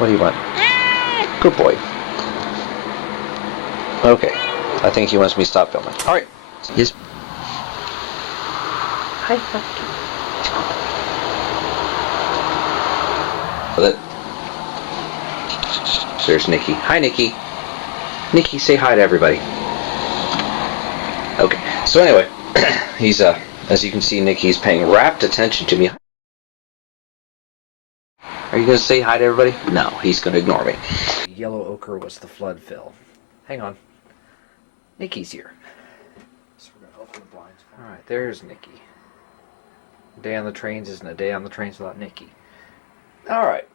What do you want? Good boy. Okay. I think he wants me to stop filming. Alright. Yes. Hi, There's Nicky. Hi, Nicky. Nicky, say hi to everybody. Okay. So anyway, he's as you can see, Nicky's paying rapt attention to me. Are you going to say hi to everybody? No, he's going to ignore me. Yellow ochre was the flood fill. Hang on. Nicky's here. So we're going to open the blinds. Alright, there's Nicky. A day on the trains isn't a day on the trains without Nicky. Alright.